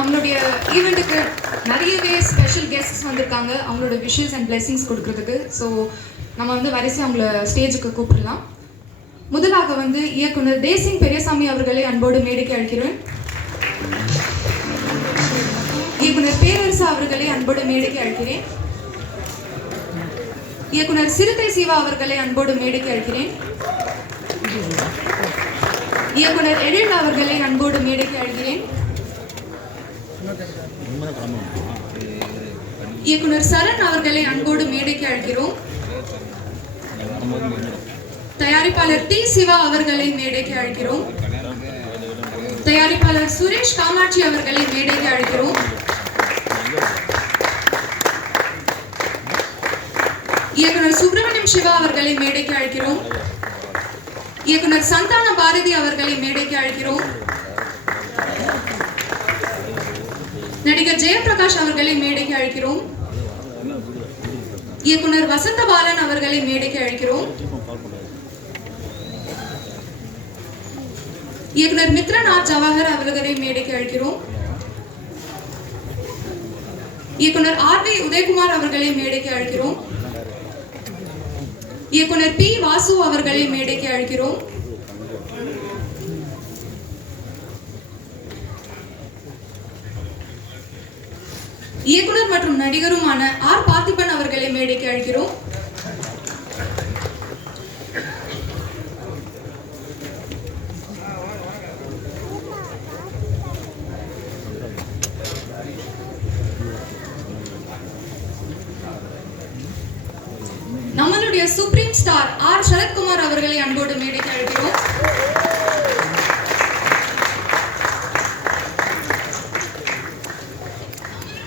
நம்மளுடைய ஈவெண்ட்டுக்கு நிறையவே special guests வந்திருக்காங்க அவங்களோட விஷஸ் அண்ட் பிளெஸிங்ஸ் கொடுக்கறதுக்கு. ஸோ நம்ம வந்து வரிசை அவங்கள ஸ்டேஜுக்கு கூப்பிடலாம். முதலாக வந்து இயக்குனர் தேசிங் பெரியசாமி அவர்களை அன்போடு மேடைக்கு அழைக்கிறேன். இயக்குனர் பேரரசு அவர்களை அன்போடு மேடைக்கு அழைக்கிறேன். இயக்குனர் சிறுத்தை சிவா அவர்களை அன்போடு மேடைக்கு அழைக்கிறேன். இயக்குனர் எழில் அவர்களை அன்போடு மேடைக்கு அழைக்கிறேன். இயக்குனர் சரண் அவர்களை அன்போடு மேடைக்கு அழைக்கிறோம். தயாரிப்பாளர் டி சிவா அவர்களை மேடைக்கு அழைக்கிறோம். தயாரிப்பாளர் சுரேஷ் காமாட்சி அவர்களை மேடைக்கு அழைக்கிறோம். இயக்குனர் சுப்பிரமணியம் சிவா அவர்களை மேடைக்கு அழைக்கிறோம். இயக்குனர் சந்தான பாரதி அவர்களை மேடைக்கு அழைக்கிறோம். நடிகர் ஜெயபிரகாஷ் அவர்களை மேடைக்கு அழைக்கிறோம். இயக்குனர் வசந்த பாலன் அவர்களை மேடைக்கு அழைக்கிறோம். இயக்குனர் மித்ரநாத் ஜவஹர் அவர்களை மேடைக்கு அழைக்கிறோம். இயக்குனர் ஆர்.வி. உதயகுமார் அவர்களை மேடைக்கு அழைக்கிறோம். இயக்குனர் பி. வாசு அவர்களை மேடைக்கு அழைக்கிறோம். இயக்குனர் மற்றும் நடிகருமான ஆர். பார்த்திபன் அவர்களை மேடைக்கு அழைக்கிறோம். நம்மளுடைய சுப்ரீம் ஸ்டார் ஆர். சரத்குமார் அவர்களை அன்போடு மேடைக்கு அழைக்கிறோம்.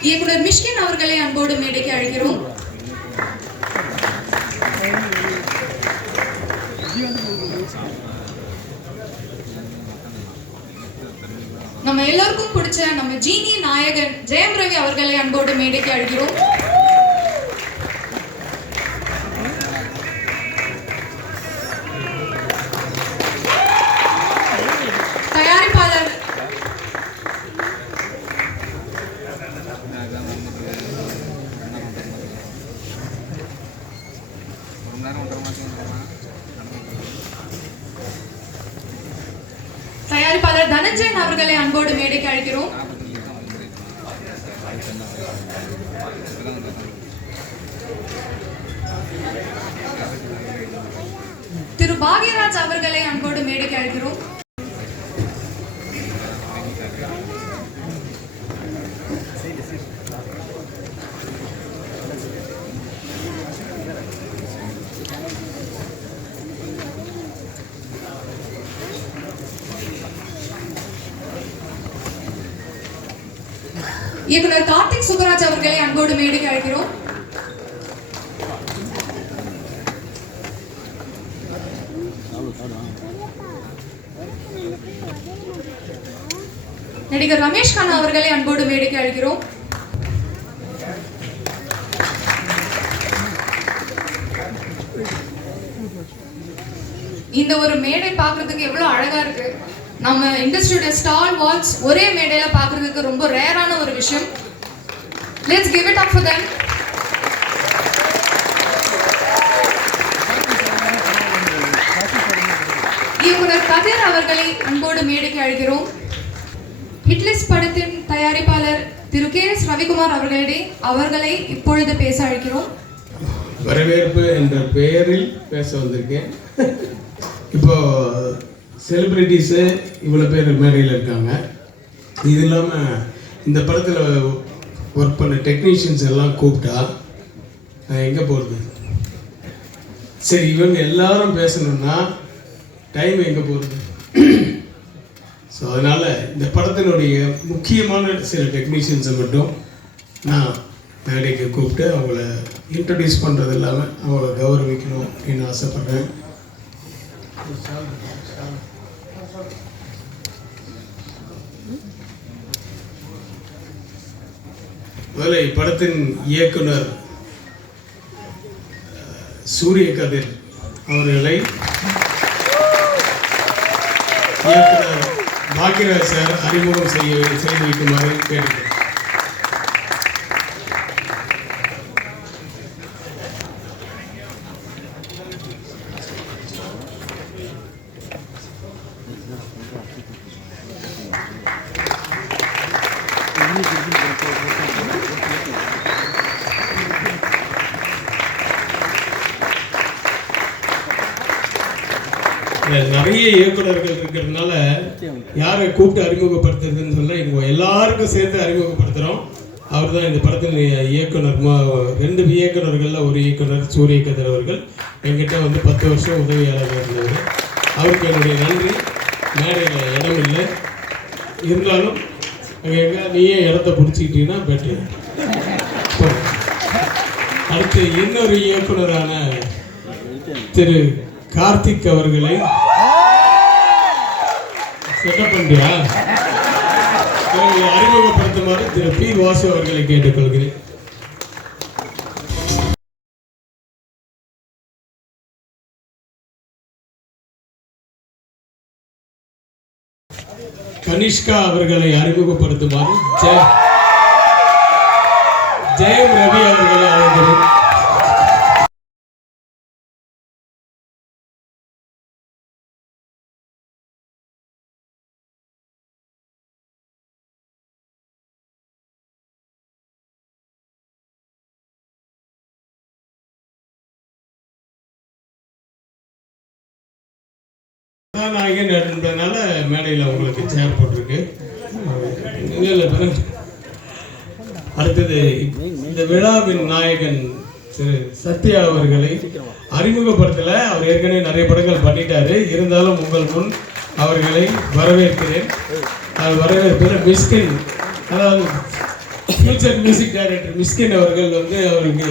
இயக்குனர் மிஷ்கின் அவர்களை அன்போடு மேடைக்கு அழைக்கிறோம். நம்ம எல்லாருக்கும் பிடிச்ச நம்ம ஜீனி நாயகன் ஜெயம் ரவி அவர்களை அன்போடு மேடைக்கு அழைக்கிறோம். தயாரிப்பாளர் தனஞ்சயன் அவர்களை அன்போடு மேடைக்கு அழைக்கிறோம். திரு பாக்யராஜ் அவர்களை அன்போடு மேடைக்கு அழைக்கிறோம். இயக்குனர் கார்த்திக் சுப்பராஜ் அவர்களை அன்போடு மேடைக்கு அழைக்கிறோம். நடிகர் ரமேஷ் கண்ணா அவர்களை அன்போடு மேடைக்கு அழைக்கிறோம். இந்த ஒரு மேடை பார்க்கிறதுக்கு எவ்வளவு அழகா இருக்கு. நம்ம இண்டஸ்ட்ரியோட ஸ்டால் வால்ஸ் ஒரே மேடையில பார்க்கிறதுக்கு ரொம்ப ரேரான ஒரு விஷயம். Let's give it up for them. இயக்குனர் கதிர் அவர்களை அன்போடு மேடைக்கு அழைக்கிறோம். ஹிட்லிஸ்ட் படத்தின் தயாரிப்பாளர் திரு கே. எஸ். ரவிக்குமார் அவர்களை இப்பொழுது பேச அழைக்கிறோம். வரவேற்பு என்ற பெயரில் பேச வந்திருக்கேன். இப்போ செலிப்ரிட்டிஸு இவ்வளோ பேர் மேடையில் இருக்காங்க. இது இல்லாமல் இந்த படத்தில் ஒர்க் பண்ண டெக்னீஷியன்ஸ் எல்லாம் கூப்பிட்டா நான் எங்கே போகிறது? சரி, இவங்க எல்லாரும் பேசணுன்னா டைம் எங்கே போகிறது? ஸோ அதனால் இந்த படத்தினுடைய முக்கியமான சில டெக்னீஷியன்ஸை மட்டும் நான் மேடைக்கு கூப்பிட்டு அவங்கள இன்ட்ரடியூஸ் பண்ணுறது இல்லாமல் அவங்கள கௌரவிக்கணும் அப்படின்னு ஆசைப்பட்றேன். முதல்ல இப்படத்தின் இயக்குனர் சூரிய கதிர் அவர்களை, இயக்குனர் பாக்கியராஜ் சார் அறிமுகம் செய்து வைக்குமாறு கேட்டுக்கிறேன். நிறைய இயக்குநர்கள் இருக்கிறதுனால யாரை கூப்பிட்டு அறிமுகப்படுத்துறதுன்னு சொல்ல இவங்க எல்லாருக்கும் சேர்த்து அறிமுகப்படுத்துகிறோம். அவர் தான் இந்த படத்தின் இயக்குனர். 2 இயக்குநர்களில் ஒரு இயக்குனர் சூரிய கதிர் அவர்கள் என்கிட்ட வந்து 10 வருஷம் உதவியாளர் இருந்தவர். அவருக்கு என்னுடைய நன்றி. மேடையில் இடம் இல்லை இருந்தாலும் அங்கே நீயே இடத்த பிடிச்சிக்கிட்டீங்கன்னா பெட்ரு. அடுத்து இன்னொரு இயக்குனரான திரு கார்த்திக் அவர்களை செட்டப் பண்ணியா அறிமுகப்படுத்துமாறு திரு பி வாசு அவர்களை கேட்டுக்கொள்கிறேன். கனிஷ்கா அவர்களை அறிமுகப்படுத்துமாறு ஜெயம் ரவி அவர்களை அழைக்கிறேன். கதாநாயகன் என்பதனால மேடையில் உங்களுக்கு சேர் போட்டிருக்கு. அடுத்தது இந்த விழாவின் நாயகன் திரு சத்யா அவர்களை அறிமுகப்படுத்தலை. அவர் ஏற்கனவே நிறைய படங்கள் பண்ணிட்டாரு. இருந்தாலும் உங்கள் முன் அவர்களை வரவேற்கிறேன். வரவேற்கிற மிஸ்கின், அதாவது ஃபியூச்சர் மியூசிக் டைரக்டர் மிஸ்கின் அவர்கள் வந்து அவருக்கு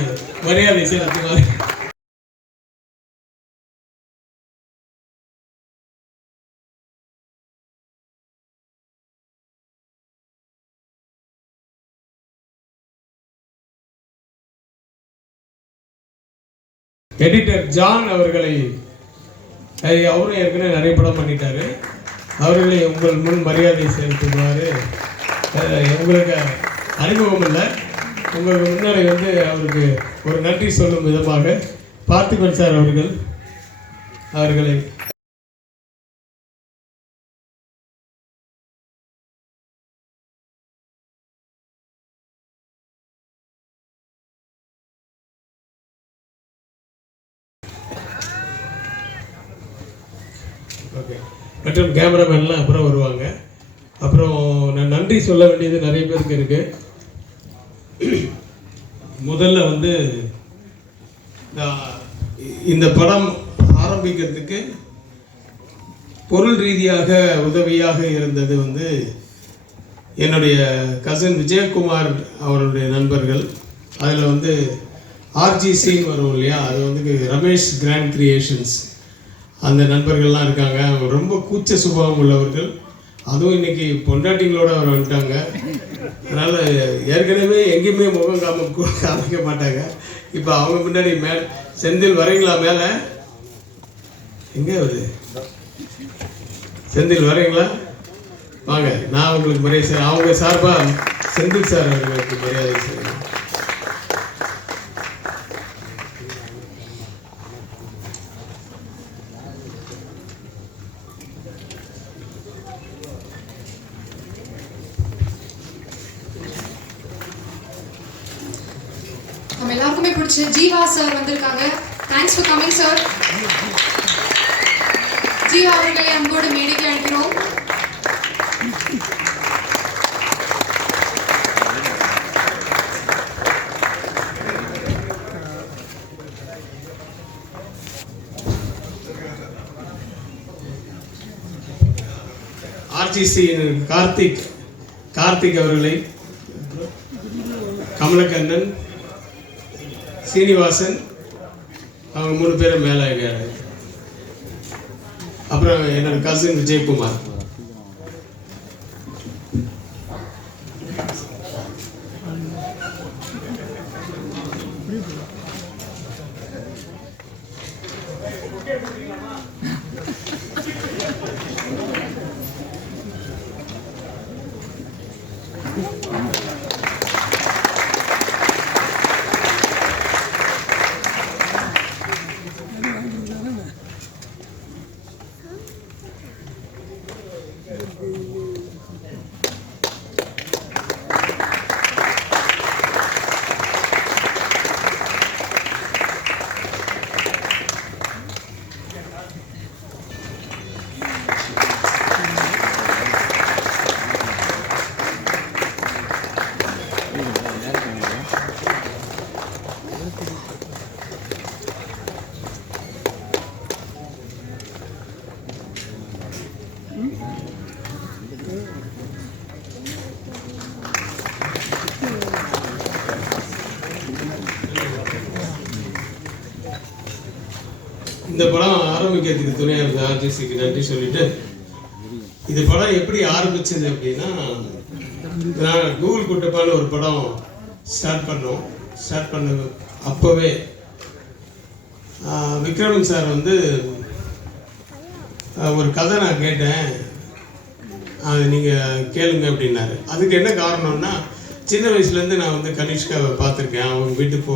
மரியாதை செலுத்துவார். எடிட்டர் ஜான் அவர்களை, அவரும் ஏற்கனவே நிறைய படம் பண்ணிட்டாரு. அவர்களை உங்கள் முன் மரியாதை செலுத்துமாறு, உங்களுக்கு அறிமுகம் இல்லை, உங்களுக்கு முன்னாடி வந்து அவருக்கு ஒரு நன்றி சொல்லும் விதமாக பார்த்திபன் சார் அவர்களை ஓகே மற்றும் கேமராமேன்லாம் அப்புறம் வருவாங்க. அப்புறம் நான் நன்றி சொல்ல வேண்டியது நிறைய பேருக்கு இருக்கு. முதல்ல வந்து இந்த படம் ஆரம்பிக்கிறதுக்கு பொருள் ரீதியாக உதவியாக இருந்தது வந்து என்னுடைய கசின் விஜயகுமார் அவருடைய நண்பர்கள். அதில் வந்து ஆர்ஜிசின்னு வரும் இல்லையா, அது வந்து ரமேஷ் கிராண்ட் கிரியேஷன்ஸ், அந்த நண்பர்கள்லாம் இருக்காங்க. அவங்க ரொம்ப கூச்ச சுபாவம் உள்ளவர்கள். அதுவும் இன்னைக்கு பொண்டாட்டிங்களோட அவர் வந்துட்டாங்க. அதனால் ஏற்கனவே எங்கேயுமே முகம் காமிக்க மாட்டாங்க. இப்போ அவங்க முன்னாடி செந்தில் வரீங்களா மேலே? எங்கே வருது செந்தில் வரீங்களா? வாங்க, நான் உங்களுக்கு மரியாதை செய்ய, அவங்க சார்பாக செந்தில் சார் அவர்களுக்கு மரியாதை செய்யணும். நம்ம எல்லாருக்குமே பிடிச்ச ஜீவா சார் வந்திருக்காங்க. Thanks for coming sir. Jeeva அவர்களை அன்போடு மேடைக்கு அழைக்கிறோம். ஆர்ஜிசி கார்த்திக் அவர்களை, கமலக்கண்ணன், சீனிவாசன், அவங்க 3 பேரும் மேலே. அப்புறம் என்னோட கசின் விஜயகுமார். இந்த படம் ஆரம்பிக்கிறதுக்கு துணையாக இருந்த ஆர்டிஸ்டுக்கு நன்றி சொல்லிட்டு, இந்த படம் எப்படி ஆரம்பிச்சது அப்படின்னா, நான் கூகுள் குட்டப்பான்னு ஒரு படம் ஸ்டார்ட் பண்ண அப்போவே விக்ரமன் சார் வந்து ஒரு கதை நான் கேட்டேன், அது நீங்கள் கேளுங்க அப்படின்னாரு. அதுக்கு என்ன காரணம்னா, சின்ன வயசுலேருந்து நான் வந்து கனிஷ்காவை பார்த்துருக்கேன். அவங்க வீட்டுக்கு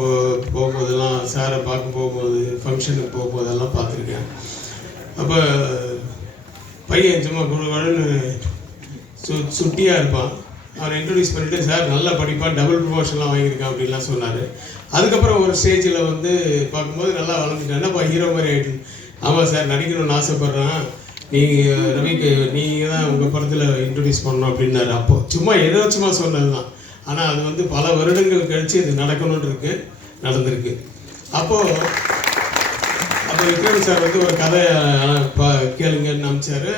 போகும்போதெல்லாம், சாரை பார்க்க போகும்போது, ஃபங்க்ஷனுக்கு போகும்போதெல்லாம் பார்த்துருக்கேன். அப்போ பையன் சும்மா குழுன்னு சுட்டியாக இருப்பான். அவரை இன்ட்ரடியூஸ் பண்ணிவிட்டு, சார் நல்லா படிப்பான், டபுள் ப்ரமோஷன்லாம் வாங்கியிருக்கான் அப்படின்லாம் சொன்னார். அதுக்கப்புறம் ஒரு ஸ்டேஜில் வந்து பார்க்கும்போது நல்லா வளர்ந்துட்டேன். என்னப்பா ஹீரோ மாதிரி ஆகிட்டு. ஆமாம் சார், நடிக்கணும்னு ஆசைப்பட்றேன், நீங்கள் ரவிக்கு நீங்கள் தான் உங்கள் படத்தில் இன்ட்ரடியூஸ் பண்ணணும் அப்படின்னாரு. அப்போது சும்மா சும்மா சொன்னது தான். ஆனால் அது வந்து பல வருடங்கள் கழித்து இது நடக்கணும்னு நடந்திருக்கு. அப்போது விக்ரம் சார் வந்து ஒரு கதை கேளுங்கன்னு அனுப்பிச்சார்.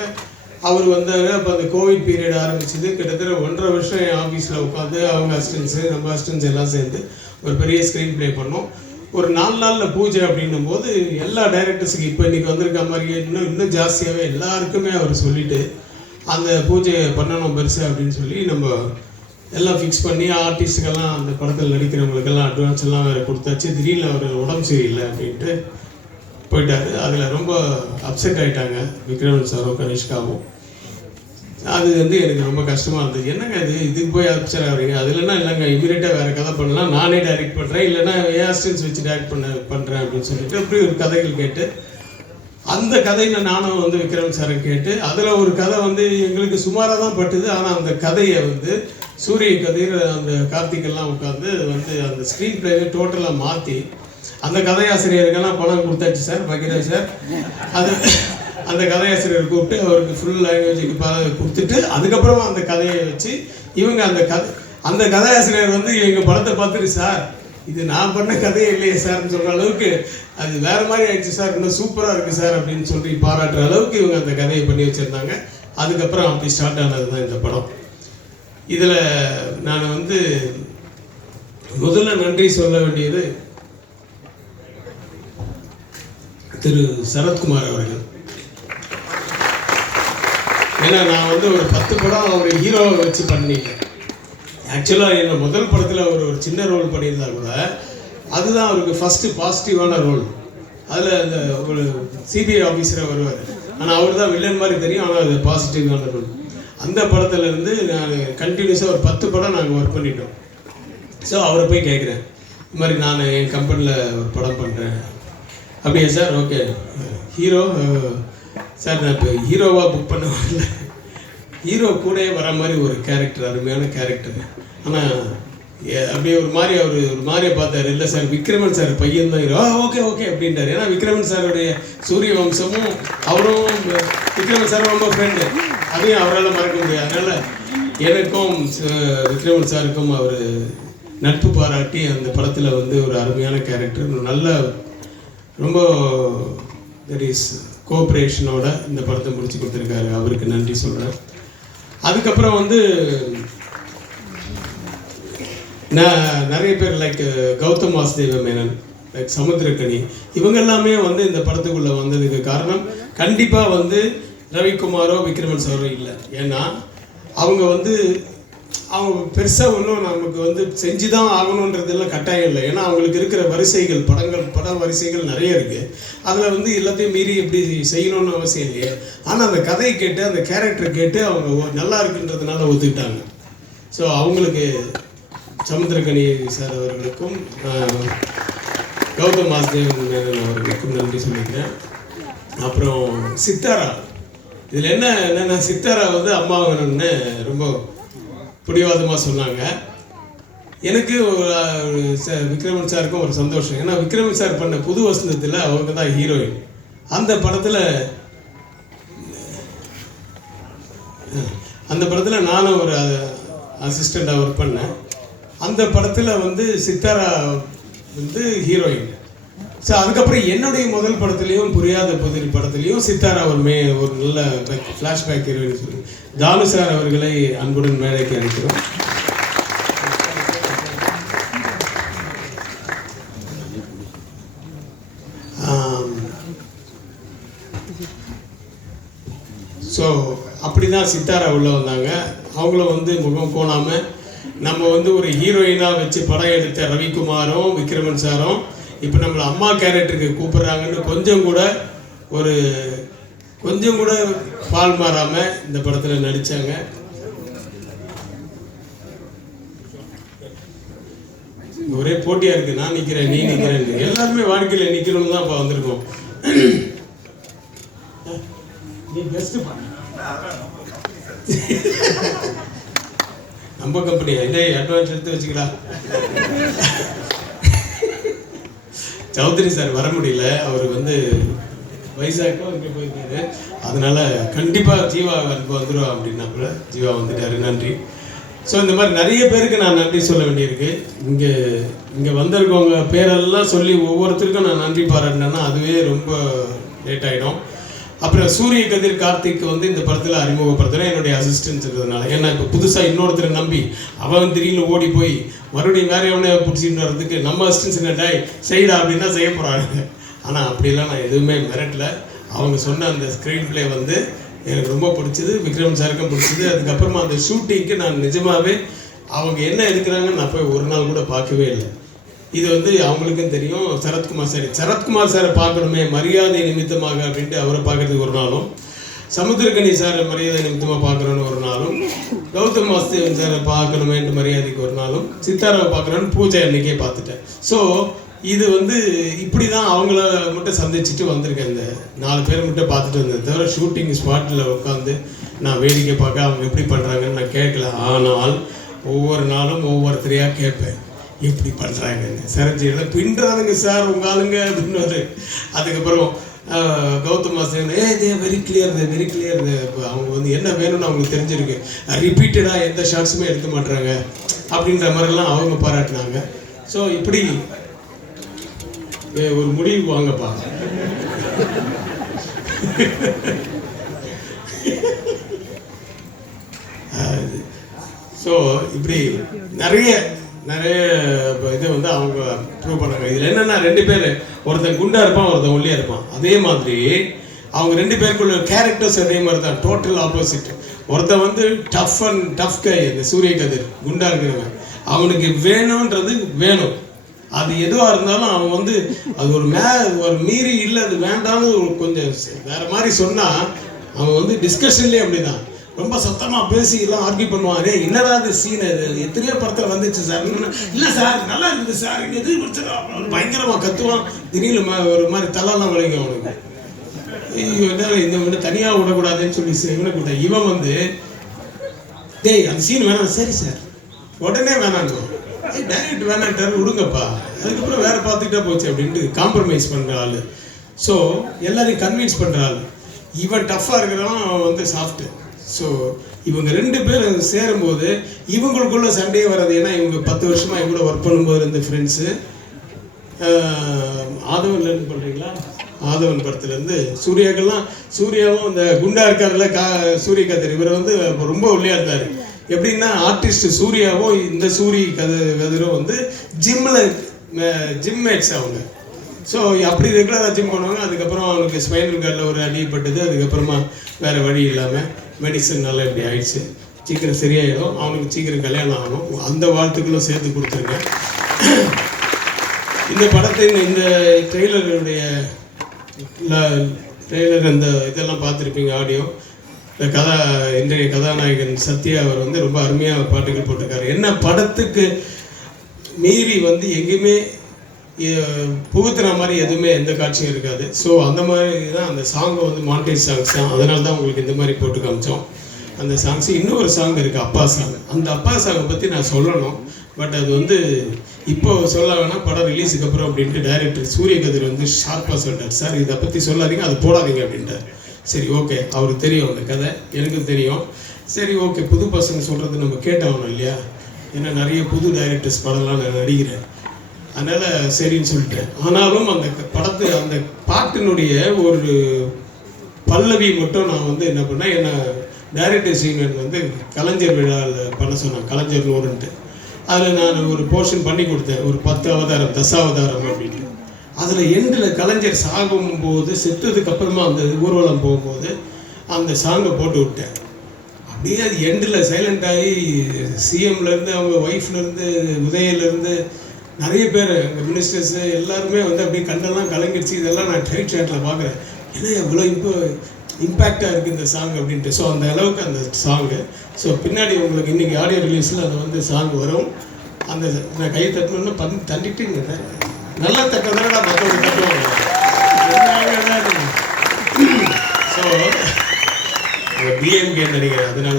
அவர் வந்தார். அப்போ அந்த கோவிட் பீரியட் ஆரம்பிச்சது. கிட்டத்தட்ட 1.5 வருஷம் என் ஆஃபீஸில் உட்காந்து அவங்க அசிஸ்டன்ஸு, நம்ம அசிஸ்டன்ஸ் எல்லாம் சேர்ந்து ஒரு பெரிய ஸ்க்ரீன் ப்ளே பண்ணோம். ஒரு 4 நாளில் பூஜை அப்படின்னும் போது எல்லா டைரக்டர்ஸுக்கு இப்போ இன்றைக்கி வந்திருக்க மாதிரியே இன்னும் ஜாஸ்தியாகவே எல்லாருக்குமே அவர் சொல்லிவிட்டு, அந்த பூஜையை பண்ணணும் பெருசு அப்படின்னு சொல்லி நம்ம எல்லாம் ஃபிக்ஸ் பண்ணி ஆர்டிஸ்ட்டுக்கெல்லாம் அந்த படத்தில் நடிக்கிறவங்களுக்கெல்லாம் அட்வான்ஸ் எல்லாம் வேறு கொடுத்தாச்சு. திடீர்னு அவர் உடம்பு சரியில்லை அப்படின்ட்டு போயிட்டார். அதில் ரொம்ப அப்செட் ஆகிட்டாங்க விக்ரமன் சாரும் கனிஷ்காவும். அது வந்து எனக்கு ரொம்ப கஷ்டமாக இருந்தது. என்னங்க இதுக்கு போய் அப்செட் ஆகிறீங்க? அது இல்லைன்னா இல்லைங்க, இமீடியட்டாக வேறு கதை பண்ணலாம், நானே டைரக்ட் பண்ணுறேன், இல்லைன்னா ஏஆர்ஸ்டன்ஸ் வச்சு டைரக்ட் பண்ணுறேன் அப்படின்னு சொல்லிட்டு அப்படி ஒரு கதைகள் கேட்டு, அந்த கதையில் நானும் வந்து விக்ரம் சாரை கேட்டு, அதில் ஒரு கதை வந்து எங்களுக்கு சுமாராக தான் பட்டுது. ஆனால் அந்த கதையை வந்து சூரிய கதிர், அந்த கார்த்திகெல்லாம் உட்காந்து வந்து அந்த ஸ்க்ரீன் பிளேவை டோட்டலாக மாற்றி, அந்த கதையாசிரியருக்கெல்லாம் பணம் கொடுத்தாச்சு சார், வைக்கிறேன் சார். அது அந்த கதையாசிரியர் கூப்பிட்டு அவருக்கு ஃபுல் லாங்குவேஜுக்கு கொடுத்துட்டு, அதுக்கப்புறமா அந்த கதையை வச்சு இவங்க அந்த கதையாசிரியர் வந்து எங்கள் படத்தை பார்த்துட்டு, சார் இது நான் பண்ண கதையே இல்லையே சார்னு சொல்கிற அளவுக்கு அது வேறு மாதிரி ஆயிடுச்சு சார், இன்னும் சூப்பராக இருக்குது சார் அப்படின்னு சொல்லி பாராட்டுற அளவுக்கு இவங்க அந்த கதையை பண்ணி வச்சுருந்தாங்க. அதுக்கப்புறம் அப்படி ஸ்டார்ட் ஆனது தான் இந்த படம். இதில் நான் வந்து முதல்ல நன்றி சொல்ல வேண்டியது திரு சரத்குமார் அவர்கள். ஏன்னா நான் வந்து ஒரு 10 படம் அவர் ஹீரோவை வச்சு பண்ணிட்டேன். ஆக்சுவலாக என்ன முதல் படத்தில் அவர் ஒரு சின்ன ரோல் பண்ணியிருந்தா கூட அதுதான் அவருக்கு ஃபஸ்ட்டு பாசிட்டிவான ரோல். அதில் அந்த ஒரு சிபிஐ ஆஃபீஸராக வருவார். ஆனால் அவர் தான் வில்லன் மாதிரி தெரியும், ஆனால் அது பாசிட்டிவான ரோல். அந்த படத்துலேருந்து நான் கண்டினியூஸாக ஒரு 10 படம் நாங்கள் ஒர்க் பண்ணிட்டோம். ஸோ அவரை போய் கேட்குறேன், இது மாதிரி நான் என் கம்பெனியில் ஒரு படம் பண்ணுறேன். அப்படியா சார், ஓகே. ஹீரோ சார், நான் இப்போ ஹீரோவாக புக் பண்ண வரல, ஹீரோ கூட வர மாதிரி ஒரு கேரக்டர், அருமையான கேரக்டர். ஆனால் அப்படியே ஒரு மாதிரி அவர் ஒரு மாதிரியே பார்த்தார். இல்லை சார், விக்ரமன் சார் பையன் தான் ஹீரோ. ஓகே ஓகே அப்படின்ட்டார். ஏன்னா விக்ரமன் சாருடைய சூரிய வம்சமும் அவரும் விக்ரமன் சாரும் ரொம்ப ஃப்ரெண்டு, அதையும் அவரால் மறக்க முடியாது. அதனால் எனக்கும் விக்ரமன் சாருக்கும் அவர் நட்பு பாராட்டி அந்த படத்தில் வந்து ஒரு அருமையான கேரக்டர், நல்ல ரொம்ப தட் இஸ் கோஆப்ரேஷனோட இந்த படத்தை முடிச்சு கொடுத்துருக்காரு. அவருக்கு நன்றி சொல்கிறேன். அதுக்கப்புறம் வந்து நான் நிறைய பேர் லைக் கௌதம் வாசுதேவ மேனன், லைக் சமுத்திரக்கனி, இவங்க எல்லாமே வந்து இந்த படத்துக்குள்ளே வந்ததுக்கு காரணம் கண்டிப்பாக வந்து ரவிக்குமாரோ விக்ரமன் சாரோ இல்லை. ஏன்னா அவங்க வந்து அவங்க பெருசாக ஒன்றும் நமக்கு வந்து செஞ்சு தான் ஆகணுன்றதெல்லாம் கட்டாயம் இல்லை. ஏன்னா அவங்களுக்கு இருக்கிற வரிசைகள், பட வரிசைகள் நிறைய இருக்குது. அதில் வந்து எல்லாத்தையும் மீறி எப்படி செய்யணும்னு அவசியம் இல்லையே. ஆனால் அந்த கதையை கேட்டு, அந்த கேரக்டரை கேட்டு அவங்க நல்லா இருக்குன்றதுனால ஒத்துக்கிட்டாங்க. ஸோ அவங்களுக்கு சமுத்திரக்கனி சார் அவர்களுக்கும் கௌதம் வாசுதேவன் மேனன் அவர்களுக்கும் நன்றி சொல்லிக்கிறேன். அப்புறம் சித்தாரா, இதில் என்னென்னா சித்தாரா வந்து அம்மா வேணும்னு ரொம்ப பிடிவாதமாக சொன்னாங்க. எனக்கு விக்ரமன் சாருக்கும் ஒரு சந்தோஷம். ஏன்னா விக்ரமன் சார் பண்ண புது வசந்தத்தில் அவங்க தான் ஹீரோயின். அந்த படத்தில் நானும் ஒரு அசிஸ்டண்ட்டாக ஒர்க் பண்ணேன். அந்த படத்தில் வந்து சித்தாரா வந்து ஹீரோயின். ஸோ அதுக்கப்புறம் என்னுடைய முதல் படத்துலேயும் புரியாத புதிர் படத்துலேயும் சித்தாரா ஒரு நல்ல ஃப்ளாஷ்பேக் ஹீரோயின் சொல்லி தானு சார் அவர்களை அன்புடன் மேடைக்கு அழைக்கிறோம். ஸோ அப்படி தான் சித்தாரா உள்ளே வந்தாங்க. அவங்களும் வந்து முகம் கோணாமல் நம்ம வந்து ஒரு ஹீரோயினாக வச்சு படம் எடுத்த ரவிக்குமாரும் விக்ரமன் சாரும் இப்போ நம்மளை அம்மா கேரக்டருக்கு கூப்பிட்றாங்கன்னு கொஞ்சம் கூட பால் மாறாமல் இந்த படத்தில் நடித்தாங்க. ஒரே போட்டியாக இருக்குது, நான் நிற்கிறேன் நீ நிற்கிறேன்னு. எல்லாருமே வாழ்க்கையில் நிற்கணும்னு தான் இப்போ வந்திருக்கோம். நீ பெஸ்ட்டு பண்ண நம்ம கம்பெனியா இல்லை, அட்வான்ஸ் எடுத்து வச்சுக்கலாம். சௌத்ரி சார் வர முடியல, அவர் வந்து வைசாக்கோ இங்கே போயிருக்காரு. அதனால கண்டிப்பாக ஜீவா வந்துடுவா அப்படின்னாப்புல ஜீவா வந்துட்டாரு. நன்றி. ஸோ இந்த மாதிரி நிறைய பேருக்கு நான் நன்றி சொல்ல வேண்டியிருக்கு. இங்கே வந்திருக்கவங்க பேரெல்லாம் சொல்லி ஒவ்வொருத்தருக்கும் நான் நன்றி பாராட்டினேன்னா அதுவே ரொம்ப லேட் ஆகிடும். அப்புறம் சூரிய கதிர் கார்த்திக் வந்து இந்த படத்தில் அறிமுகப்படுத்துகிறேன் என்னுடைய அசிஸ்டன்ட்ன்றதுனால. ஏன்னா இப்போ புதுசாக இன்னொருத்தரை நம்பி அவன் திடீர்னு ஓடி போய் மறுபடியும் வேற எவனே பிடிச்சிட்டு வர்றதுக்கு நம்ம அசிஸ்டன்ஸ் டாய் செய்யடா அப்படின்னா செய்ய போகிறாங்க. ஆனால் அப்படிலாம் நான் எதுவுமே மிரட்டல. அவங்க சொன்ன அந்த ஸ்க்ரீன் பிளே வந்து எனக்கு ரொம்ப பிடிச்சது, விக்ரம் சாருக்கும் பிடிச்சது. அதுக்கப்புறமா அந்த ஷூட்டிங்க்கு நான் நிஜமாகவே அவங்க என்ன எடுக்கிறாங்கன்னு நான் போய் ஒரு நாள் கூட பார்க்கவே இல்லை. இது வந்து அவங்களுக்கும் தெரியும். சரத்குமார் சாரை பார்க்கணுமே மரியாதை நிமித்தமாக அப்படின்ட்டு அவரை பார்க்கறதுக்கு ஒரு நாளும், சமுத்திரக்கனி சாரை மரியாதை நிமித்தமாக பார்க்குறோன்னு ஒரு நாளும், கௌதம் வாசுதேவன் சாரை பார்க்கணுமேன்ட்டு மரியாதைக்கு ஒரு நாளும், சித்தாராவை பார்க்குறோன்னு பூஜை அன்றைக்கே பார்த்துட்டேன். ஸோ இது வந்து இப்படி தான் அவங்கள மட்டும் சந்திச்சுட்டு வந்திருக்கேன். இந்த 4 பேர் மட்டும் பார்த்துட்டு வந்தேன். தவிர ஷூட்டிங் ஸ்பாட்டில் உட்காந்து நான் வேடிக்கை பார்க்க அவங்க எப்படி பண்ணுறாங்கன்னு நான் கேட்கல. ஆனால் ஒவ்வொரு நாளும் ஒவ்வொருத்தரையாக கேட்பேன், எப்படி பண்ணுறாங்கன்னு. சரஞ்சியில் பின்றானுங்க சார் உங்கள் ஆளுங்க அப்படின்னு. அதுக்கப்புறம் Gautham Vasudevan they very clear அவங்க வந்து என்ன வேணும்னு அவங்களுக்கு தெரிஞ்சிருக்கு. ரிப்பீட்டடாக எந்த ஷார்ட்ஸுமே எடுக்க மாட்டுறாங்க அப்படின்ற மாதிரிலாம் அவங்க பாராட்டினாங்க. ஸோ இப்படி ஒரு முடிவு வாங்கப்பா. ஸோ இப்படி நிறைய இது வந்து அவங்க ப்ரூவ் பண்ணாங்க. இதில் என்னென்னா 2 பேர், ஒருத்தன் குண்டா இருப்பான், ஒருத்தன் ஒல்லியாக இருப்பான். அதே மாதிரி அவங்க 2 பேருக்குள்ள கேரக்டர்ஸ் அதே மாதிரி தான், டோட்டல் ஆப்போசிட். ஒருத்தன் வந்து டஃப் கை, இந்த சூரிய கதிர் குண்டா இருக்கிறவன், அவனுக்கு வேணுன்றது வேணும். அது எதுவாக இருந்தாலும் அவன் வந்து அது ஒரு மீறி இல்லை, அது வேண்டாம்னு கொஞ்சம் வேற மாதிரி சொன்னால் அவன் வந்து டிஸ்கஷன்லேயே அப்படி தான் ரொம்ப சத்தமாக பேசி எல்லாம் ஆர்கியூ பண்ணுவான். என்னடா அது சீன், அது எத்தனையோ படத்தில் வந்துச்சு சார். இல்லை சார் நல்லா இருக்குது சார், எது பயங்கரமாக கத்துவான். திடீர்னு ஒரு மாதிரி தலாலாம் விளைக்கும் அவனுக்கு. இந்த தனியாக விடக்கூடாதுன்னு சொல்லி இவனை கூட இவன் வந்து அந்த சீன் வேணாம், சரி சார் உடனே வேணான்னு டைரக்ட் வேணான்ட்டார், விடுங்கப்பா அதுக்கப்புறம் வேற பார்த்துக்கிட்டா போச்சு அப்படின்ட்டு காம்ப்ரமைஸ் பண்ணுற ஆள். ஸோ எல்லாரையும் கன்வின்ஸ் பண்ணுற ஆள். இவன் டஃப்பாக இருக்கிறவன் அவன் வந்து சாஃப்ட்டு. ஸோ இவங்க 2 பேரும் சேரும்போது இவங்களுக்குள்ள சண்டையே வராது. ஏன்னா இவங்க 10 வருஷமாக இவங்க ஒர்க் பண்ணும்போது இருந்த ஃப்ரெண்ட்ஸு. ஆதவன்லேருந்து பண்ணுறீங்களா, ஆதவன் படத்துலேருந்து சூர்யாவும் இந்த குண்டா இருக்காருல்ல சூரிய கதிர், இவர் வந்து ரொம்ப ஒல்லியாக இருந்தார். எப்படின்னா ஆர்டிஸ்ட் சூர்யாவும் இந்த கதிரும் வந்து ஜிம் மேட்ஸ் அவங்க. ஸோ அப்படி ரெகுலராக ஜிம் பண்ணுவாங்க. அதுக்கப்புறம் அவனுக்கு ஸ்பைனல் கார்டில் ஒரு அடிப்பட்டது. அதுக்கப்புறமா வேறு வழி இல்லாமல் மெடிசன்னால இப்படி ஆயிடுச்சு. சீக்கிரம் சரியாயிடும், அவனுக்கு சீக்கிரம் கல்யாணம் ஆகணும். அந்த வாழ்த்துக்களும் சேர்த்து கொடுத்துருங்க. இந்த படத்தின் இந்த ட்ரெய்லர் அந்த இதெல்லாம் பார்த்துருப்பீங்க, ஆடியோ. இந்த இன்றைய கதாநாயகன் சத்யா அவர் வந்து ரொம்ப அருமையாக பாட்டுகள் போட்டிருக்காரு. என்ன படத்துக்கு மீறி வந்து எங்கேயுமே புகுத்துற மாதிரி எதுவுமே எந்த காட்சியும் இருக்காது. ஸோ அந்த மாதிரி தான் அந்த சாங்கை வந்து மாண்டேஜ் சாங்ஸ் தான். அதனால தான் உங்களுக்கு இந்த மாதிரி போட்டு காமிச்சோம். அந்த சாங்ஸ் இன்னொரு சாங் இருக்குது, அப்பா சாங். அந்த அப்பா சாங்கை பற்றி நான் சொல்லணும், பட் அது வந்து இப்போ சொல்ல வேணாம், படம் ரிலீஸுக்கு அப்புறம் அப்படின்ட்டு டைரக்டர் சூரியகதிர் வந்து ஷார்ப்பாக சொல்லிட்டார், சார் இதை பற்றி சொல்லாதீங்க, அதை போடாதீங்க அப்படின்ட்டார். சரி ஓகே, அவருக்கு தெரியும் அந்த கதை, எனக்கும் தெரியும். சரி ஓகே, புது பசங்க சொல்கிறது நம்ம கேட்டாகணும் இல்லையா, ஏன்னா நிறைய புது டைரக்டர்ஸ் படம்லாம் நான் நடிக்கிறேன், அதனால் சரின்னு சொல்லிட்டேன். ஆனாலும் அந்த அந்த பாட்டினுடைய ஒரு பல்லவி மட்டும் நான் வந்து என்ன பண்ணேன், என்னை டைரக்டர் சீனியர் வந்து கலைஞர் விழாவில் பண்ண சொன்னேன், கலைஞர் நூறுன்ட்டு. அதில் நான் ஒரு போர்ஷன் பண்ணி கொடுத்தேன், ஒரு 10 அவதாரம், தசாவதாரம் அப்படின்ட்டு. அதில் எண்டில் கலைஞர் சாகும்போது செத்ததுக்கு அப்புறமா அந்த ஊர்வலம் போகும்போது அந்த சாங்கை போட்டு விட்டேன். அப்படியே அது எண்டில் சைலண்ட் ஆகி சிஎம்லேருந்து அவங்க ஒய்ஃப்லேருந்து உதயிலேருந்து நிறைய பேர் எங்கள் மினிஸ்டர்ஸு எல்லாருமே வந்து அப்படியே கண்ணெல்லாம் கலங்கிடுச்சு. இதெல்லாம் நான் டைட் ஷேட்டில் பார்க்குறேன், ஏன்னா எவ்வளோ இம்பேக்டாக இருக்குது இந்த சாங் அப்படின்ட்டு. ஸோ அந்த அளவுக்கு அந்த சாங்கு. ஸோ பின்னாடி உங்களுக்கு இன்றைக்கி ஆடியோ ரிலீஸில் அது வந்து சாங் வரும். அந்த நான் கையை தட்டணுன்னு தண்டிட்டு நல்லா தட்டதான் மற்றவங்க தட்டுவாங்க. ஸோ பிஎம்கே நினைக்கிறேன், அதனால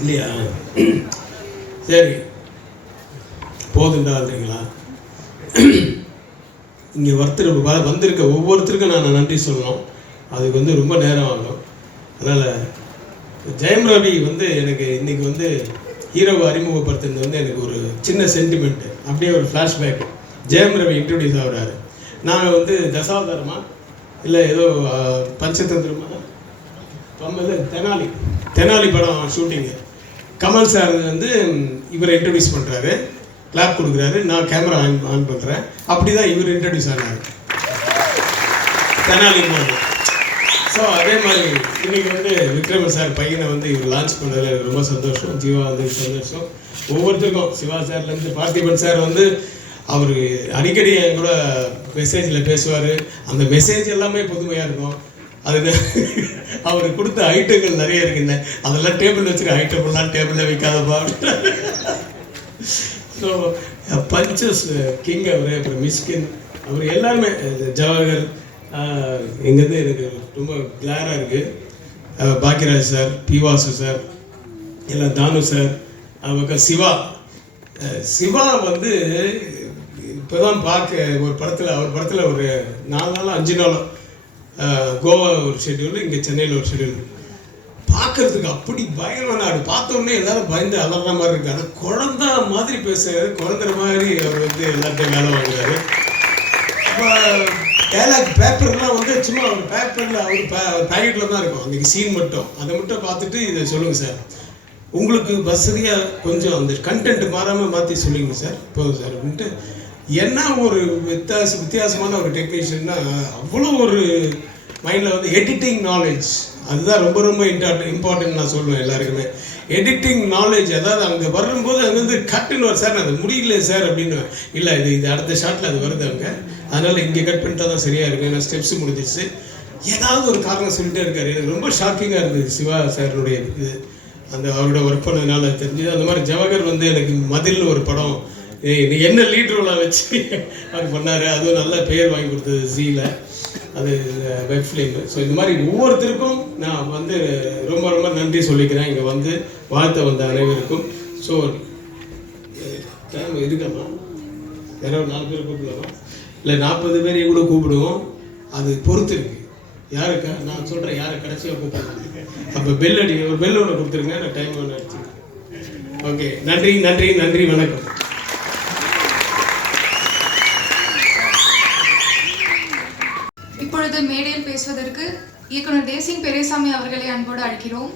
இல்லையா? சரி போதுண்டான்றீங்களா? இங்கே வந்திருக்க ஒவ்வொருத்தருக்கும் நான் நன்றி சொல்லணும், அதுக்கு வந்து ரொம்ப நேரம் ஆகும். அதனால் ஜெயம் ரவி வந்து எனக்கு இன்றைக்கி வந்து ஹீரோவை அறிமுகப்படுத்துறது வந்து எனக்கு ஒரு சின்ன சென்டிமெண்ட்டு, அப்படியே ஒரு ஃப்ளாஷ்பேக். ஜெயம் ரவி இன்ட்ரடியூஸ் ஆகிறாரு, நான் வந்து தசாவதாரமா இல்லை ஏதோ பஞ்சதந்திரமா தெனாலி படம் ஷூட்டிங்கு. கமல் சார் வந்து இவரை இன்ட்ரடியூஸ் பண்ணுறாரு, கிளாப் கொடுக்குறாரு, நான் கேமரா ஆன் பண்ணுறேன். அப்படி தான் இவர் இன்ட்ரடியூஸ் ஆனார் தெனாலி போது. ஸோ அதே மாதிரி இன்றைக்கி வந்து விக்ரமன் சார் பையனை வந்து இவர் லான்ச் பண்ணதில் எனக்கு ரொம்ப சந்தோஷம். ஜீவா வந்து சந்தோஷம். ஒவ்வொருத்தருக்கும் சிவா சார்லேருந்து பார்த்திபன் சார் வந்து அவர் அடிக்கடி என் கூட மெசேஜில் பேசுவார். அந்த மெசேஜ் எல்லாமே புதுமையாக இருக்கும். அது அவர் கொடுத்த ஐட்டங்கள் நிறைய இருக்குங்க, அதெல்லாம் டேபிள் வச்சுருக்க ஐட்டம்லாம் டேபிளில் வைக்காதப்பா. ஸோ பஞ்சஸ் கிங் அவர், அப்புறம் மிஸ்கின் அவர் எல்லாருமே, ஜவஹர் எங்கேருந்து எனக்கு ரொம்ப கிளாராக இருக்குது. பாக்கியராஜ் சார், பிவாசு சார், எல்லாம் தானு சார், அவங்க சிவா வந்து இப்போ தான் ஒரு படத்தில் அவர் படத்தில் ஒரு 4 நாளோ 5 நாளோ கோவா ஒரு ஷெட்யூல், இங்கே சென்னையில் ஒரு ஷெட்யூல். பார்க்கறதுக்கு அப்படி பயங்கரமான ஆடு, பார்த்தோன்னே எல்லாரும் பயந்து அலற மாதிரி இருக்கு. ஆனால் குழந்த மாதிரி பேசுறாரு, குழந்தை மாதிரி அவர் வந்து எல்லாத்தையும் வேலை வாங்குறாரு. டைலாக் பேப்பர்லாம் வந்து சும்மா ஒரு பேப்பரில் அவர் பேக்கெட்டில் தான் இருக்கும் அன்றைக்கி சீன் மட்டும். அதை மட்டும் பார்த்துட்டு இதை சொல்லுங்கள் சார், உங்களுக்கு வசதியாக கொஞ்சம் அந்த கண்டென்ட் மாறாமல் மாற்றி சொல்லுங்க சார், போதும் சார் அப்படின்ட்டு. என்ன ஒரு வித்தியாசமான ஒரு டெக்னீஷியன்னா அவ்வளோ ஒரு மைண்டில் வந்து எடிட்டிங் நாலேஜ், அதுதான் ரொம்ப ரொம்ப இம்பார்ட்டன்ட் நான் சொல்லுவேன் எல்லாருக்குமே. எடிட்டிங் நாலேஜ், அதாவது அங்கே வரும்போது அது வந்து கட்டுன்னு ஒரு சார் அது முடியல சார் அப்படின்னு, இல்லை இது அடுத்த ஷாட்டில் அது வருது அங்கே, அதனால் இங்கே கட் பண்ணிட்டா தான் சரியாக இருக்கும், ஏன்னா ஸ்டெப்ஸ் முடிஞ்சிச்சு. ஏதாவது ஒரு காரணம் சொல்லிட்டே இருக்காரு. எனக்கு ரொம்ப ஷாக்கிங்காக இருந்தது சிவா சாருடைய இது, அந்த அவரோட ஒர்க் பண்ணதுனால தெரிஞ்சது. அந்த மாதிரி ஜவஹர் வந்து எனக்கு மதில்னு ஒரு படம் என்ன லீட் ரோலாக வச்சு அவர் பண்ணார், அதுவும் நல்ல பெயர் வாங்கி கொடுத்தது ஜீல, அது வெப் ஃபிலிம். ஸோ இந்த மாதிரி ஒவ்வொருத்தருக்கும் நான் வந்து ரொம்ப ரொம்ப நன்றி சொல்லிக்கிறேன், இங்கே வந்து வாழ்த்த வந்த அனைவருக்கும். ஸோ டைம் இருக்காமா, யாரோ 4 பேர் கூப்பிடலாம், இல்லை 40 பேரையும் கூட கூப்பிடுவோம், அது பொறுத்து இருக்கு யாருக்கா. நான் சொல்கிறேன் யாரை கடைசியாக கூப்பிடுறேன். அப்போ பெல் அடி, ஒரு பெல் ஒன்று கொடுத்துருங்க, நான் டைம் ஒன்று அடிச்சுக்கிறேன். ஓகே, நன்றி நன்றி நன்றி, வணக்கம். இப்பொழுது மேடையில் பேசுவதற்கு இயக்குனர் தேசிங் பெரியசாமி அவர்களை அன்போடு அழைக்கிறோம்.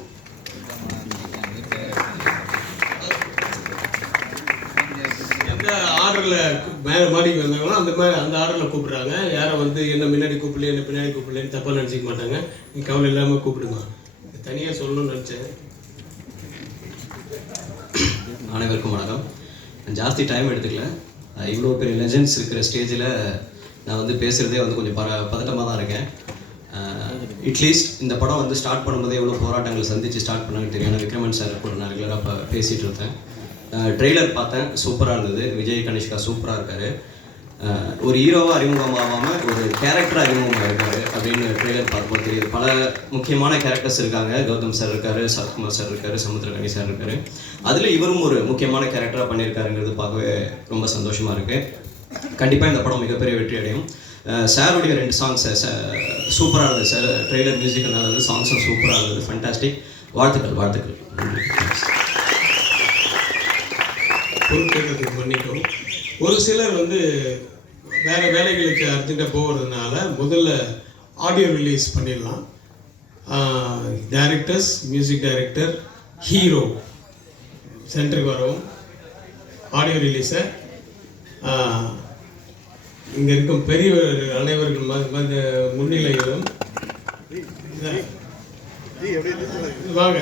எந்த ஆர்டரில் மேலே மாடி வந்தாங்களோ அந்த ஆர்டரில் கூப்பிட்றாங்க. யாரை வந்து என்ன முன்னாடி கூப்பிடல என்ன பின்னாடி கூப்பிடலன்னு தப்பாக நினச்சிக்க மாட்டாங்க. நீ கவலை இல்லாமல் கூப்பிடுங்க. தனியாக சொல்லணும்னு நினச்சேன். அனைவருக்கும் வணக்கம். ஜாஸ்தி டைம் எடுத்துக்கல. இவ்வளோ பெரிய லெஜெண்ட்ஸ் இருக்கிற ஸ்டேஜில் நான் வந்து பேசுகிறதே வந்து கொஞ்சம் பதட்டமாக தான் இருக்கேன். இட்லீஸ்ட் இந்த படம் வந்து ஸ்டார்ட் பண்ணும்போது எவ்வளோ போராட்டங்கள் சந்தித்து ஸ்டார்ட் பண்ணாங்கன்னு தெரியும். நான் விக்ரமன் சார் கூட நான் ரெகுலராக பேசிகிட்டு இருந்தேன். ட்ரெய்லர் பார்த்தேன், சூப்பராக இருந்தது. விஜய் கனிஷ்கா சூப்பராக இருக்கார். ஒரு ஹீரோவாக அறிமுகமாகாமல் ஒரு கேரக்டர் அறிமுகமாக இருக்கார் அப்படின்னு ட்ரெய்லர் பார்க்கும்போது தெரியுது. பல முக்கியமான கேரக்டர்ஸ் இருக்காங்க. கௌதம் சார் இருக்கார், சரத்குமார் சார் இருக்கார், சமுத்திரகனி சார் இருக்கார். அதில் இவரும் ஒரு முக்கியமான கேரக்டராக பண்ணியிருக்காருங்கிறது பார்க்கவே ரொம்ப சந்தோஷமாக இருக்குது. கண்டிப்பாக இந்த படம் மிகப்பெரிய வெற்றி அடையும். சாருடைய 2 சாங்ஸ் சூப்பராக இருந்தது சார். ட்ரெய்லர் மியூசிக் நல்லா இருந்தது, சாங்ஸும் சூப்பராக இருந்தது. ஃபண்டாஸ்டிக். வாழ்த்துக்கள். பொறுப்பேற்றதுக்கு மன்னிக்கவும். ஒரு சிலர் வந்து வேறு வேலைகளுக்கு அர்ஜென்ட்டாக போகிறதுனால முதல்ல ஆடியோ ரிலீஸ் பண்ணிடலாம். டைரக்டர்ஸ், மியூசிக் டைரக்டர், ஹீரோ சென்டருக்கு வரவும் ஆடியோ ரிலீஸை இங்கே இருக்கும் பெரியவர் அனைவர்கள் முன்னிலையிலும் வாங்க.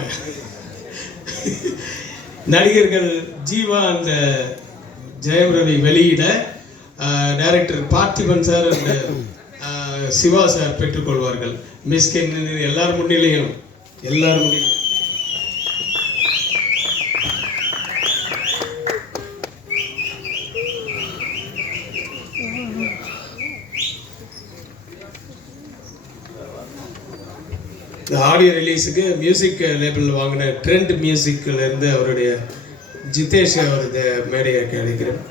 நடிகர்கள் ஜீவா அந்த ஜெயம் ரவி வெளியிட director Parthiban sir and Siva sir பெற்றுக்கொள்வார்கள். மிஸ்கின் எல்லார் முன்னிலையும் இந்த ஆடியோ ரிலீஸுக்கு மியூசிக் லேபிள் வாங்கின ட்ரெண்ட் மியூசிக்கிலேருந்து அவருடைய ஜிதேஷ் அவருக்கு மேடையை கிடைக்கிறேன்.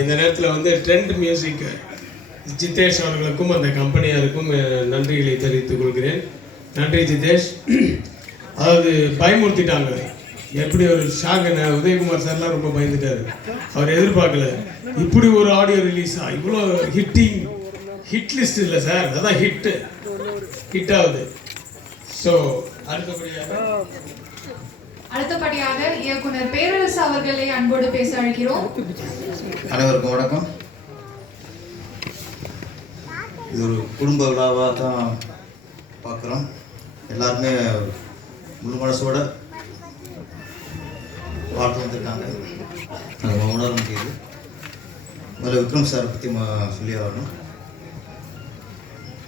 இந்த நேரத்தில் வந்து ட்ரெண்ட் மியூசிக் ஜிதேஷ் அவர்களுக்கும் அந்த கம்பெனியாருக்கும் நன்றிகளை தெரிவித்துக் கொள்கிறேன். நன்றி ஜிதேஷ். அதாவது பயமுறுத்திட்டாங்க. எப்படி ஒரு ஷாக். உதயகுமார் சார்லாம் ரொம்ப பயந்துட்டார். அவர் எதிர்பார்க்கல இப்படி ஒரு ஆடியோ ரிலீஸா, இவ்வளோ ஹிட் லிஸ்ட் இல்லை சார், அதான் ஹிட் ஆகுது. ஸோ அடுத்தபடியாக இயக்குனர் பேரரசு அவர்களை அன்போடு பேச அழைக்கிறோம். அனைவருக்கும் வணக்கம். இது ஒரு குடும்ப விழாவாக தான் பார்க்குறோம். எல்லாருமே முழு மனசோட வாழ்த்து வந்திருக்காங்க. அது உணர முடியுது. முதல்ல விக்ரம் சாரை பற்றி சொல்லி ஆகணும்.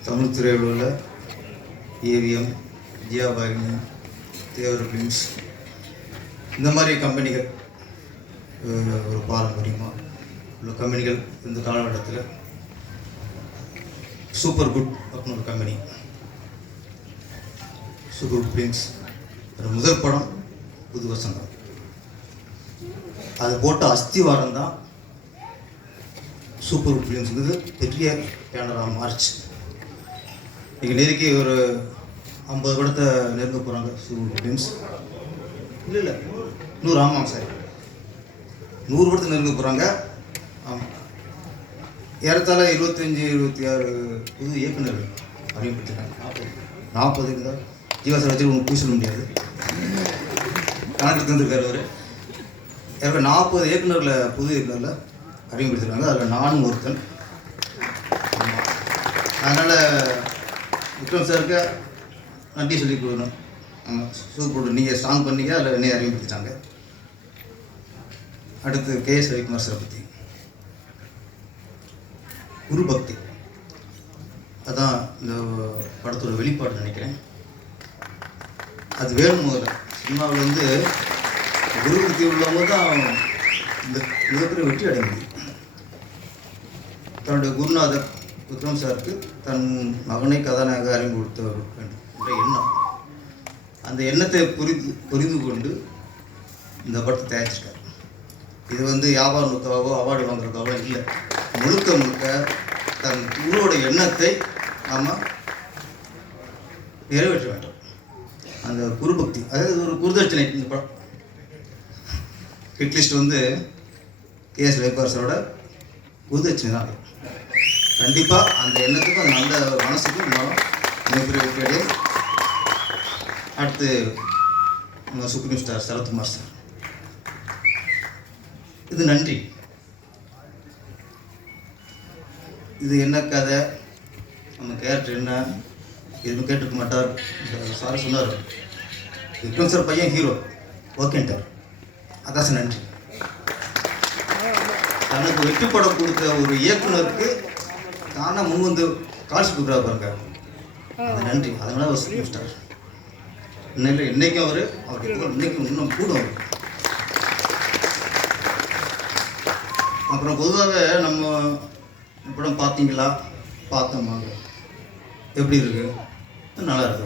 தமிழ் திரையுலகில் ஏவிஎம், ஜியாபாயினி, தேவர் ஃபிலிம்ஸ் இந்த மாதிரி கம்பெனிகள் ஒரு பாரம்பரியமாக உள்ள கம்பெனிகள் இந்த காலகட்டத்தில் சூப்பர் குட் அப்படின்னு ஒரு கம்பெனி, சூப்பர் குட் ஃபிலிம்ஸ் முதல் படம் புது வசந்தம். அது போட்ட அஸ்திவாரம் தான் சூப்பர் குட் ஃபிலிம்ஸுங்கிறது பெரிய பேனராக மாறிச்சு. இங்கே நெருக்கி ஒரு 50 படத்தை நெருங்க போகிறாங்க சூப்பர் குட் ஃபிலிம்ஸ். இல்லை 100, ஆமாம் சார், 100 படத்தை நெருங்க போகிறாங்க. ஆமாம், ஏறத்தாழ 25-26 புது இயக்குநர்கள் அறிமுகப்படுத்திருக்காங்க. 40 இருந்தால் ஜீவா சார் வச்சு ஒன்று பூச முடியாது, கணக்கு தந்துருக்காரு அவர். ஏற்கனவே 40 இயக்குநர்களை புது இயக்குநர்களை அறிமுகப்படுத்திருக்காங்க. அதில் நானும் ஒருத்தன். ஆமாம், அதனால் விக்ரம் சாருக்கு நன்றி சொல்லி கொடுக்கணும். ஆமாம், சூப்பர், நீங்கள் ஸ்ட்ராங் பண்ணீங்க, அதில் என்னை அறிமுகப்படுத்திட்டாங்க. அடுத்து கேஎஸ் ரவிக்குமார் சார் பற்றி குரு பக்தி, அதான் இந்த படத்தோட வெளிப்பாடு நினைக்கிறேன். அது வேணும். முதல்ல சினிமாவில் வந்து குரு பக்தி உள்ளவங்க தான் இந்த மிகப்பெரிய வெற்றி அடைய முடியும். தன்னுடைய குருநாதர் விக்ரம் சாருக்கு தன் மகனை கதாநாயக அறிமுகப்படுத்த வேண்டும் என்ற எண்ணம், அந்த எண்ணத்தை புரிந்து கொண்டு இந்த படத்தை தயாரிச்சிருக்காரு. இது வந்து வியாபார நோக்காவோ அவார்டு வாங்குறதுக்காவோ இல்லை, முழுக்க முழுக்க தன் குருவோட எண்ணத்தை நாம் நிறைவேற்ற வேண்டும். அந்த குரு பக்தி, அதாவது ஒரு குருதட்சணை. இந்த படம் ஹிட்லிஸ்ட் வந்து கேஎஸ் ரவிக்குமார் சாரோட குருதட்சணை தான். கண்டிப்பாக அந்த எண்ணத்துக்கும் அந்த நல்ல ஒரு மனசுக்கும் மிகப்பெரிய வெற்றி. அடுத்து நம்ம சூப்பர் ஸ்டார் சரத்குமார் சார். இது நன்றி. இது என்ன கதை, நம்ம கேரக்டர் என்ன, எதுவும் கேட்டுக்க மாட்டார். சார் சொன்னார் விக்ரம் சார் பையன் ஹீரோ ஓகேன்ட்டார். அதான் சார் நன்றி. தனக்கு வெற்றி படம் கொடுத்த ஒரு இயக்குனருக்கு தானே முன் வந்து கால்ஸ் கொடுக்குறா பாருங்க, அது நன்றி. அதனால ஒரு சூப்பர் ஸ்டார். இன்னைக்கும் அவருக்கு இன்னைக்கும் இன்னும் கூடும். அப்புறம் பொதுவாகவே நம்ம படம் பார்த்தீங்களா, பார்த்தோமா, எப்படி இருக்கு, நல்லா இருக்கு.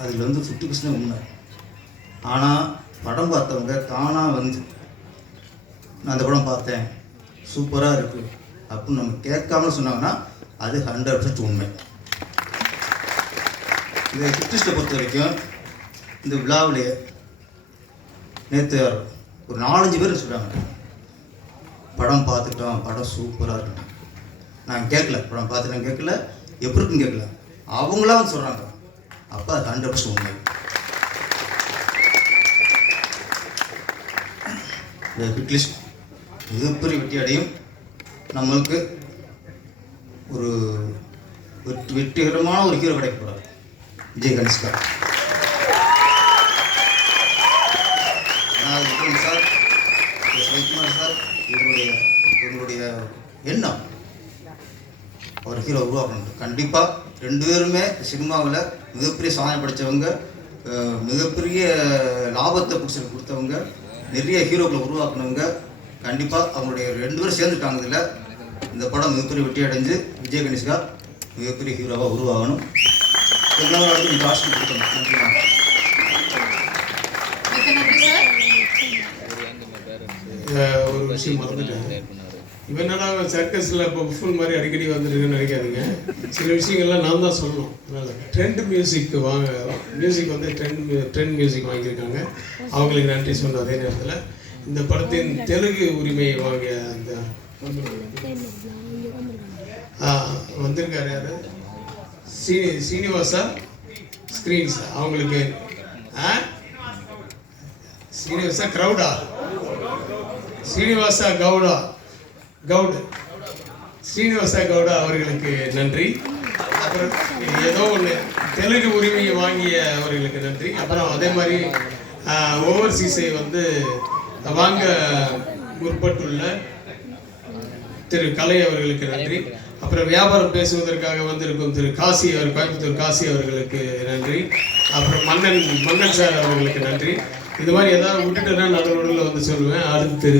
அதில் வந்து 50% உண்மை. ஆனால் படம் பார்த்தவங்க தானாக வந்து நான் அந்த படம் பார்த்தேன் சூப்பராக இருக்குது அப்படின்னு நம்ம கேட்காம சொன்னாங்கன்னா அது 100% உண்மை. இந்த கிறிஸ்டை பொறுத்த வரைக்கும் இந்த விழாவிலேயே நேற்று ஒரு 4-5 பேர் சொல்கிறாங்க படம் பார்த்துட்டோம், படம் சூப்பராக இருக்கணும். நான் கேட்கல, படம் பார்த்துட்டேன் கேட்கல, எப்படி இருக்குன்னு கேட்கல, அவங்களா வந்து சொல்கிறாங்க. அப்போ அது 100% உண்மை. இந்த ஹிட்லிஸ்ட் மிகப்பெரிய வெற்றி அடையும். நம்மளுக்கு ஒரு வெற்றிகரமான ஒரு ஹீரோ கிடைக்க போகிறார் விஜய் கணேஷ்கா. விக்ரம் சார், சரத்குமார் சார், இவங்களுடைய எண்ணம் ஒரு ஹீரோ உருவாக்கணும். கண்டிப்பாக 2 பேருமே சினிமாவில் மிகப்பெரிய சாதனை படைத்தவங்க, மிகப்பெரிய லாபத்தை கொடுத்தவங்க, நிறைய ஹீரோக்களை உருவாக்குனவங்க. கண்டிப்பாக அவங்களுடைய 2 பேரும் சேர்ந்துட்டாங்க. இதில் இந்த படம் மிகப்பெரிய வெற்றி அடைஞ்சு விஜய் கணேஷ்கா மிகப்பெரிய ஹீரோவாக உருவாகணும். எங்களால் நீங்கள் ஆசை கொடுக்கணும். நன்றிமா. ஒரு விஷயம் மறந்துட்டேன். இவன் என்னடா சர்க்கஸில் இப்போ ஃபுல் மாதிரி அடிக்கடி வந்துருக்குன்னு நினைக்காதீங்க. சில விஷயங்கள்லாம் நான் தான் சொல்லணும். அதனால் ட்ரெண்ட் மியூசிக் மியூசிக் வந்து ட்ரெண்ட் மியூசிக் வாங்கியிருக்காங்க. அவங்களுக்கு நன்றி சொன்ன அதே நேரத்தில் இந்த படத்தின் தெலுங்கு உரிமையை வாங்கிய அந்த வந்திருக்காரு யார், சீனிவாசா ஸ்க்ரீன்ஸ், அவங்களுக்கு சீனிவாசா ஸ்ரீனிவாசா கவுடா அவர்களுக்கு நன்றி. அப்புறம் ஏதோ ஒன்று தெலுங்கு உரிமையை வாங்கிய அவர்களுக்கு நன்றி. அப்புறம் அதே மாதிரி ஓவர்சீஸை வந்து வாங்க முற்பட்டுள்ள திரு கலை அவர்களுக்கு நன்றி. அப்புறம் வியாபாரம் பேசுவதற்காக வந்திருக்கும் திரு காசி கோயம்புத்தூர் காசி அவர்களுக்கு நன்றி. அப்புறம் மன்னன் சார் அவர்களுக்கு நன்றி. இது மாதிரி ஏதாவது விட்டுட்டுனா நடுவில் வந்து சொல்லுவேன். அடுத்து